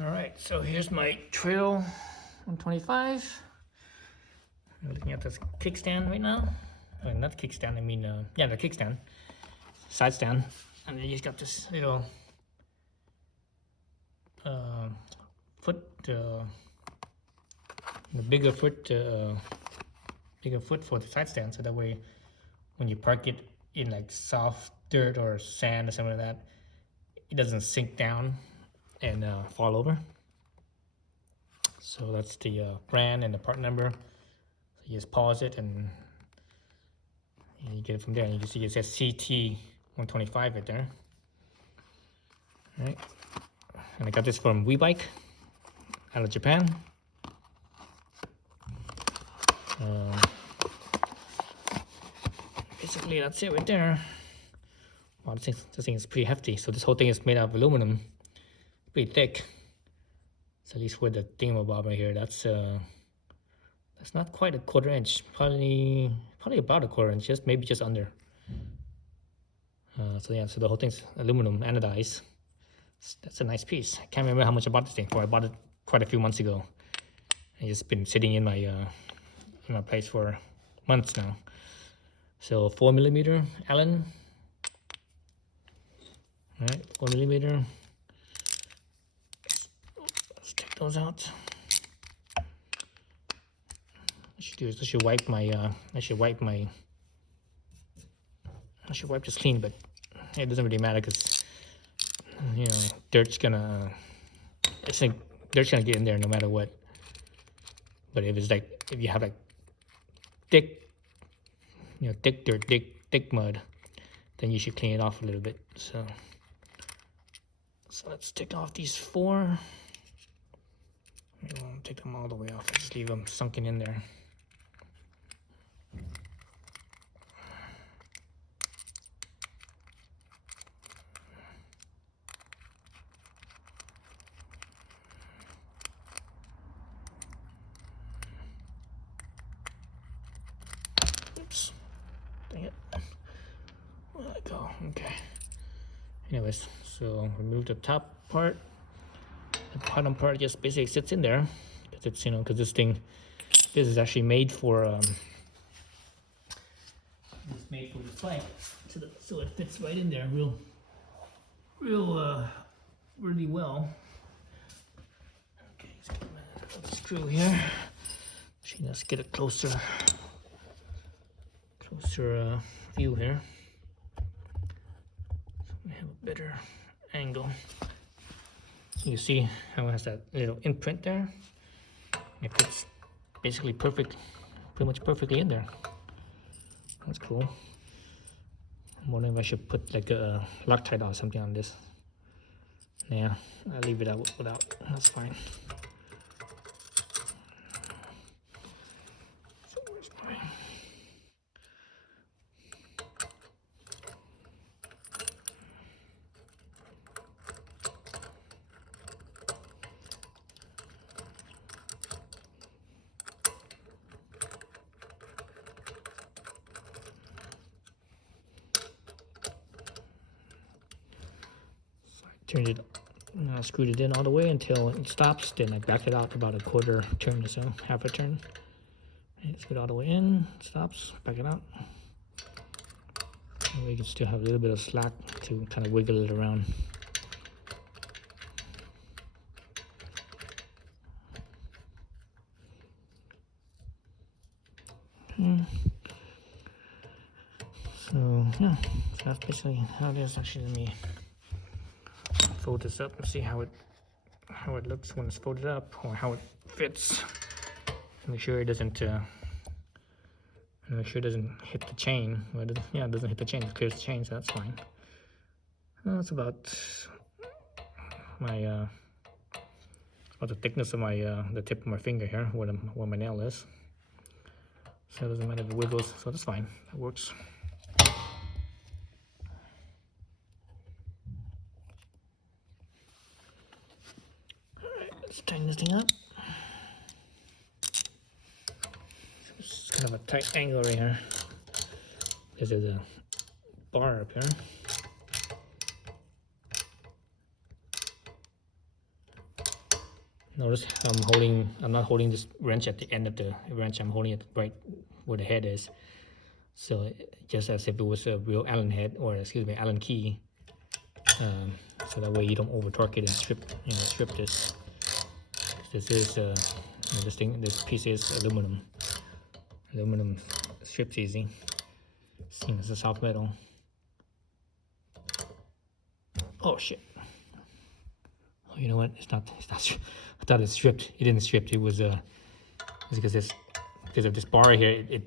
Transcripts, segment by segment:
All right, so here's my Trail 125. I'm looking at this kickstand right now. Not kickstand, I mean, yeah, the kickstand, side stand. And then he's got this little foot, the bigger foot for the side stand, so that way when you park it in like soft dirt or sand or something like that, it doesn't sink down and fall over. So that's the brand and the part number. So you just pause it and you get it from there. And you can see it says CT125 right there. All right, and I got this from WeBike out of Japan. Basically, that's it right there. Wow, this thing is pretty hefty. So this whole thing is made out of aluminum, pretty thick. So at least for the thingamabob right here, that's not quite a 1/4 inch, probably about a 1/4 inch, maybe just under. So yeah, so the whole thing's aluminum anodized. That's a nice piece. I can't remember how much I bought this thing for. I bought it quite a few months ago. It's been sitting in my place for months now. So 4mm Allen. All right, 4mm. Let's take those out. I should do is I should wipe this clean, but it doesn't really matter because dirt's gonna get in there no matter what. But if you have like thick dirt, thick mud, then you should clean it off a little bit. So let's take off these 4. We won't take them all the way off. I'll just leave them sunken in there. Oops. Dang it. Where'd it go? Okay. Anyways, so remove the top part. The bottom part just basically sits in there because it's because this is actually made for it's made for this bike, so it fits right in there really well. Okay, let's get the screw here. Actually, let's get a closer view here. So we have a better angle. You see how it has that little imprint there? It fits basically pretty much perfectly in there. That's cool. I'm wondering if I should put like a Loctite or something on this. Yeah, I'll leave it out without. That's fine. So where's my... Turned it, screwed it in all the way until it stops. Then I backed it out about a 1/4 turn or so, half a turn. And screw it all the way in, stops, back it out. And we can still have a little bit of slack to kind of wiggle it around. So yeah, so that's basically how it is. Actually, let me fold this up and see how it looks when it's folded up, or how it fits. Make sure it doesn't hit the chain. Well, it doesn't hit the chain. It clears the chain, so that's fine. That's about the thickness of my the tip of my finger here, where my nail is. So it doesn't matter if it wiggles. So that's fine. That works. Let's tighten this thing up. It's kind of a tight angle right here because there's a bar up here. Notice I'm not holding this wrench at the end of the wrench. I'm holding it right where the head is. So just as if it was a real Allen head, or excuse me, Allen key. So that way you don't over torque it and strip this. This is this piece is aluminum. Aluminum strips easy. Same as a soft metal. Oh shit. Oh, you know what? It's not. I thought it stripped. It didn't strip. It was it's because of this bar here. It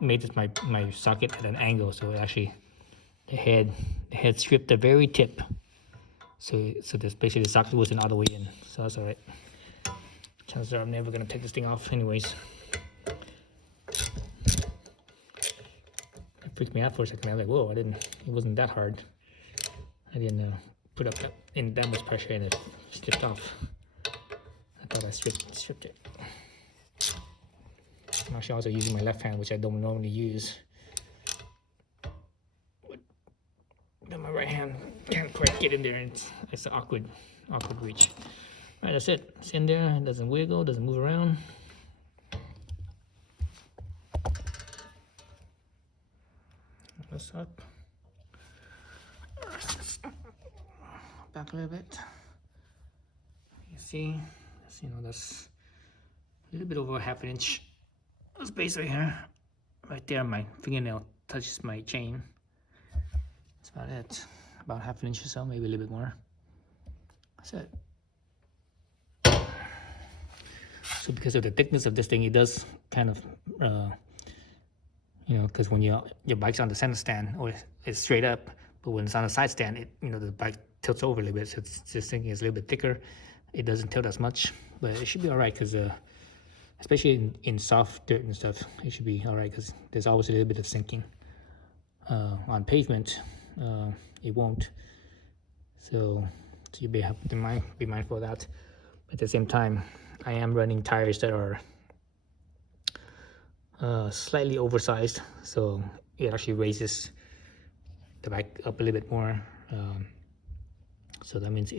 made this my socket at an angle. So it actually the head stripped the very tip. So this basically the socket wasn't all the way in. So that's all right. Chances are I'm never gonna take this thing off anyways. It freaked me out for a second. I was like, whoa! It wasn't that hard. I didn't put up that much pressure and it slipped off. I thought I stripped it. I'm actually also using my left hand, which I don't normally use. But my right hand can't quite get in there, and it's an awkward reach. All right, that's it. It's in there. It doesn't wiggle, doesn't move around. This up. Back a little bit. You see, that's a little bit over half an inch of space right here. Right there, my fingernail touches my chain. That's about it. About half an inch or so, maybe a little bit more. That's it. So because of the thickness of this thing, it does kind of, because when your bike's on the center stand, or it's straight up, but when it's on a side stand, the bike tilts over a little bit. So this thing is a little bit thicker. It doesn't tilt as much, but it should be all right because, especially in soft dirt and stuff, it should be all right because there's always a little bit of sinking. On pavement, it won't. So you have to be mindful of that. At the same time, I am running tires that are slightly oversized, so it actually raises the bike up a little bit more. So that means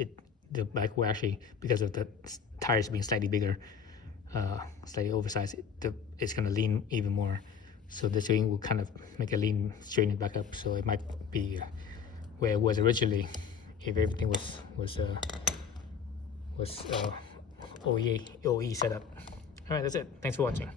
the bike will actually, because of the tires being slightly bigger, slightly oversized, it's going to lean even more. So this thing will kind of make it lean, straighten it back up. So it might be where it was originally if everything was OE setup. All right, that's it. Thanks for watching.